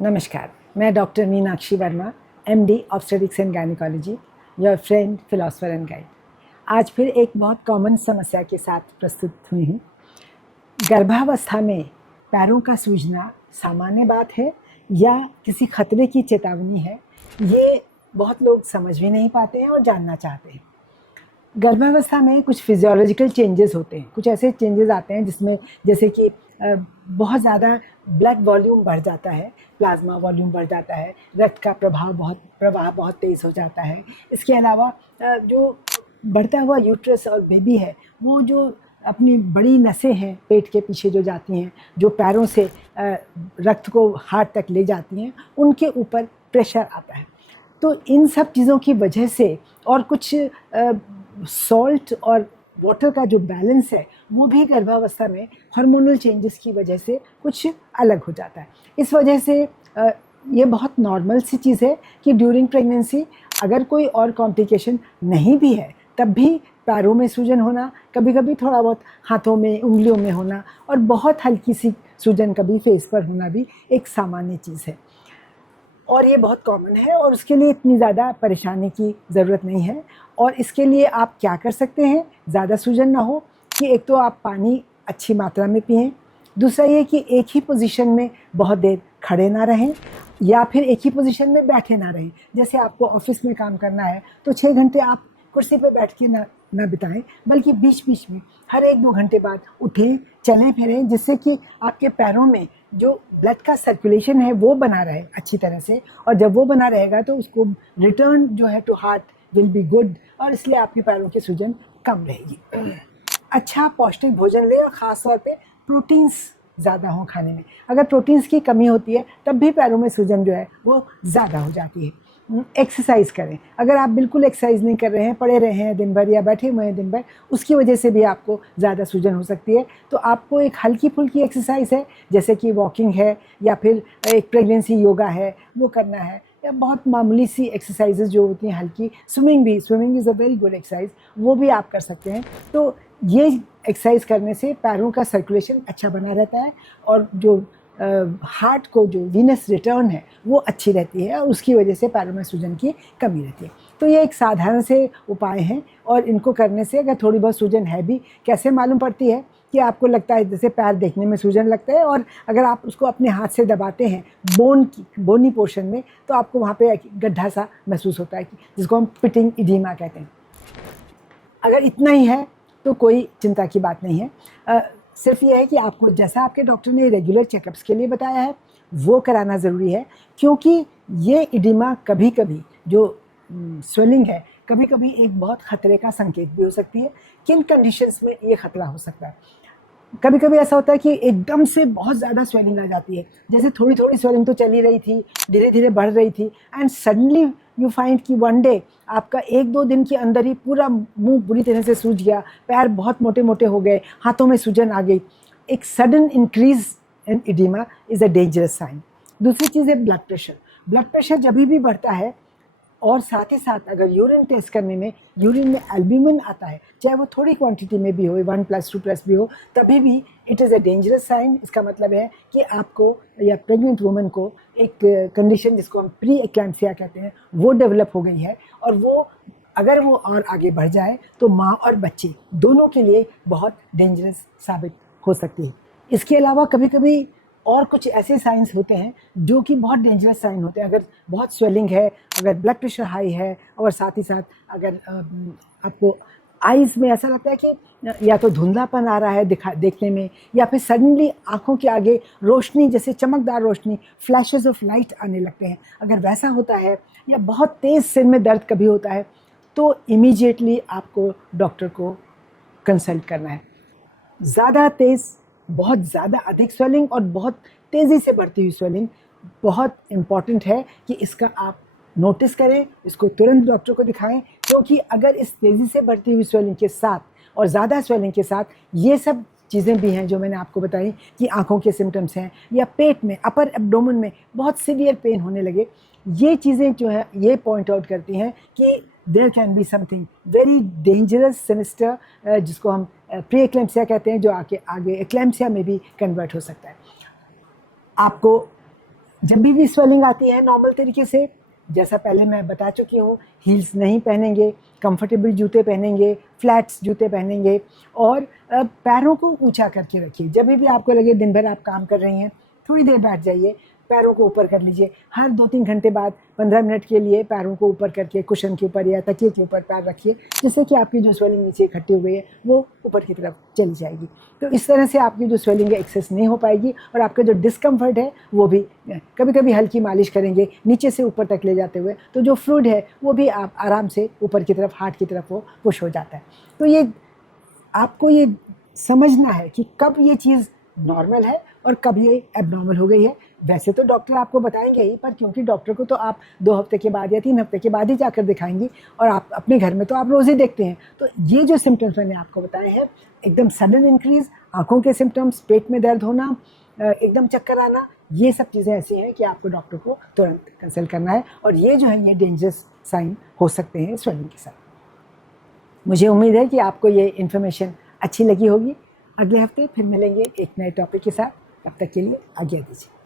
नमस्कार, मैं doctor Meenakshi Verma, MD obstetrics and gynaecology, your friend, philosopher and guide. आज फिर एक बहुत कॉमन समस्या के साथ प्रस्तुत हुई हूँ। गर्भावस्था में पैरों का सूजना सामान्य बात है या किसी खतरे की चेतावनी है, ये बहुत लोग समझ भी नहीं पाते हैं और जानना चाहते हैं। गर्भावस्था में कुछ फिजियोलॉजिकल चेंजेस होते हैं, कुछ ऐसे चेंजेस आते हैं जिसमें जैसे कि बहुत ज़्यादा ब्लड वॉल्यूम बढ़ जाता है, प्लाज्मा वॉल्यूम बढ़ जाता है, रक्त का प्रवाह बहुत तेज़ हो जाता है। इसके अलावा जो बढ़ता हुआ यूट्रस और बेबी है, वो जो अपनी बड़ी नसें हैं पेट के पीछे जो जाती हैं, जो पैरों से रक्त को हार्ट तक ले जाती हैं, उनके ऊपर प्रेशर आता है। तो इन सब चीज़ों की वजह से और कुछ सॉल्ट और वाटर का जो बैलेंस है वो भी गर्भावस्था में हार्मोनल चेंजेस की वजह से कुछ अलग हो जाता है। इस वजह से ये बहुत नॉर्मल सी चीज़ है कि ड्यूरिंग प्रेगनेंसी अगर कोई और कॉम्प्लिकेशन नहीं भी है तब भी पैरों में सूजन होना, कभी कभी थोड़ा बहुत हाथों में, उंगलियों में होना और बहुत हल्की सी सूजन कभी फेस पर होना भी एक सामान्य चीज़ है और ये बहुत कॉमन है और उसके लिए इतनी ज़्यादा परेशानी की ज़रूरत नहीं है। और इसके लिए आप क्या कर सकते हैं, ज़्यादा सूजन ना हो, कि एक तो आप पानी अच्छी मात्रा में पिएं, दूसरा ये कि एक ही पोजीशन में बहुत देर खड़े ना रहें या फिर एक ही पोजीशन में बैठे ना रहें। जैसे आपको ऑफिस में काम करना है तो 6 घंटे आप कुर्सी पर बैठ के ना बिताएं, बल्कि बीच बीच में हर 1-2 घंटे बाद उठें, चलें फिरें, जिससे कि आपके पैरों में जो ब्लड का सर्कुलेशन है वो बना रहे अच्छी तरह से। और जब वो बना रहेगा तो उसको रिटर्न जो है to heart will be good और इसलिए आपके पैरों की सूजन कम रहेगी। अच्छा पौष्टिक भोजन लें और ख़ास तौर पे प्रोटीन्स ज़्यादा हों खाने में। अगर प्रोटीन्स की कमी होती है तब भी पैरों में सूजन जो है वो ज़्यादा हो जाती है। एक्सरसाइज करें। अगर आप बिल्कुल एक्सरसाइज नहीं कर रहे हैं, पड़े रहे हैं दिन भर या बैठे हुए हैं दिन भर, उसकी वजह से भी आपको ज़्यादा सूजन हो सकती है। तो आपको एक हल्की फुल्की एक्सरसाइज है, जैसे कि वॉकिंग है या फिर एक प्रेगनेंसी योगा है, वो करना है, या बहुत मामूली सी एक्सरसाइजेज जो होती हैं हल्की, swimming is a very good exercise, वो भी आप कर सकते हैं। तो ये एक्सरसाइज करने से पैरों का सर्कुलेशन अच्छा बना रहता है और जो हार्ट को जो वीनस रिटर्न है वो अच्छी रहती है और उसकी वजह से पैरों में सूजन की कमी रहती है। तो ये एक साधारण से उपाय हैं और इनको करने से अगर थोड़ी बहुत सूजन है भी, कैसे मालूम पड़ती है कि आपको लगता है जैसे पैर देखने में सूजन लगता है और अगर आप उसको अपने हाथ से दबाते हैं बोनी पोर्शन में तो आपको वहाँ पे गड्ढा सा महसूस होता है, जिसको हम पिटिंग इडीमा कहते हैं। अगर इतना ही है तो कोई चिंता की बात नहीं है। सिर्फ ये है कि आपको जैसा आपके डॉक्टर ने रेगुलर चेकअप्स के लिए बताया है वो कराना ज़रूरी है, क्योंकि ये इडिमा कभी कभी जो स्वेलिंग है कभी कभी एक बहुत ख़तरे का संकेत भी हो सकती है। किन कंडीशंस में ये ख़तरा हो सकता है? कभी कभी ऐसा होता है कि एकदम से बहुत ज़्यादा स्वेलिंग आ जाती है, जैसे थोड़ी थोड़ी स्वेलिंग तो चली रही थी, धीरे धीरे बढ़ रही थी, एंड सडनली यू फाइंड कि वन डे आपका 1-2 दिन के अंदर ही पूरा मुंह बुरी तरह से सूज गया, पैर बहुत मोटे मोटे हो गए, हाथों में सूजन आ गई। एक sudden increase in oedema is a dangerous sign. दूसरी चीज़ है ब्लड प्रेशर। ब्लड प्रेशर जब भी बढ़ता है और साथ ही साथ अगर यूरिन टेस्ट करने में यूरिन में एल्ब्यूमिन आता है, चाहे वो थोड़ी क्वांटिटी में भी हो, 1+2+ भी हो, तभी भी it is a dangerous sign. इसका मतलब है कि आपको या प्रेग्नेंट वुमन को एक कंडीशन जिसको हम प्री एक्लैम्सिया कहते हैं वो डेवलप हो गई है और वो अगर वो और आगे बढ़ जाए तो माँ और बच्चे दोनों के लिए बहुत डेंजरस साबित हो सकती है। इसके अलावा कभी कभी और कुछ ऐसे साइंस होते हैं जो कि बहुत डेंजरस साइन होते हैं। अगर बहुत स्वेलिंग है, अगर ब्लड प्रेशर हाई है और साथ ही साथ अगर आपको आईज़ में ऐसा लगता है कि या तो धुंधलापन आ रहा है देखने में, या फिर सडनली आँखों के आगे रोशनी, जैसे चमकदार रोशनी, फ्लैशेस ऑफ लाइट आने लगते हैं, अगर वैसा होता है, या बहुत तेज़ सिर में दर्द कभी होता है, तो इमीडिएटली आपको डॉक्टर को कंसल्ट करना है। ज़्यादा तेज़, बहुत ज़्यादा अधिक स्वेलिंग और बहुत तेज़ी से बढ़ती हुई स्वेलिंग बहुत इम्पॉर्टेंट है कि इसका आप नोटिस करें, इसको तुरंत डॉक्टर को दिखाएं, क्योंकि अगर इस तेज़ी से बढ़ती हुई स्वेलिंग के साथ और ज़्यादा स्वेलिंग के साथ ये सब चीज़ें भी हैं जो मैंने आपको बताई कि आँखों के सिम्टम्स हैं, या पेट में अपर एब्डोमेन में बहुत सीवियर पेन होने लगे, ये चीज़ें जो है ये पॉइंट आउट करती हैं कि there can be something very dangerous sinister, जिसको हम प्री एक्लेम्पसिया कहते हैं, जो आगे आगे एक्लेम्पसिया में भी कन्वर्ट हो सकता है। आपको जब भी स्वेलिंग आती है नॉर्मल तरीके से, जैसा पहले मैं बता चुकी हूँ, हील्स नहीं पहनेंगे, कंफर्टेबल जूते पहनेंगे, फ्लैट्स जूते पहनेंगे, और पैरों को ऊंचा करके रखिए। जब भी आपको लगे दिन भर आप काम कर रही हैं, थोड़ी देर बैठ जाइए, पैरों को ऊपर कर लीजिए। हर 2-3 घंटे बाद 15 मिनट के लिए पैरों को ऊपर करके कुशन के ऊपर या तकिए के ऊपर पैर रखिए, जिससे कि आपकी जो स्वेलिंग नीचे इकट्ठी हो गई है वो ऊपर की तरफ चली जाएगी। तो इस तरह से आपकी जो स्वेलिंग है एक्सेस नहीं हो पाएगी, और आपका जो डिस्कम्फर्ट है वो भी, कभी कभी हल्की मालिश करेंगे नीचे से ऊपर तक ले जाते हुए, तो जो फ्लूइड है वो भी आप आराम से ऊपर की तरफ, हार्ट की तरफ वो पुश हो जाता है। तो ये आपको ये समझना है कि कब ये चीज़ नॉर्मल है और कब ये एबनॉर्मल हो गई है। वैसे तो डॉक्टर आपको बताएंगे ही, पर क्योंकि डॉक्टर को तो आप 2 हफ्ते के बाद या 3 हफ्ते के बाद ही जाकर दिखाएंगी, और आप अपने घर में तो आप रोज़ ही देखते हैं। तो ये जो सिम्टम्स मैंने आपको बताए हैं, एकदम सडन इंक्रीज आँखों के सिम्टम्स, पेट में दर्द होना, एकदम चक्कर आना, ये सब चीज़ें ऐसी हैं कि आपको डॉक्टर को तुरंत कंसल्ट करना है, और ये जो है ये डेंजरस साइन हो सकते हैं स्वेलिंग के साथ। मुझे उम्मीद है कि आपको ये इन्फॉर्मेशन अच्छी लगी होगी। अगले हफ्ते फिर मिलेंगे एक नए टॉपिक के साथ। तब तक के लिए आज्ञा दीजिए।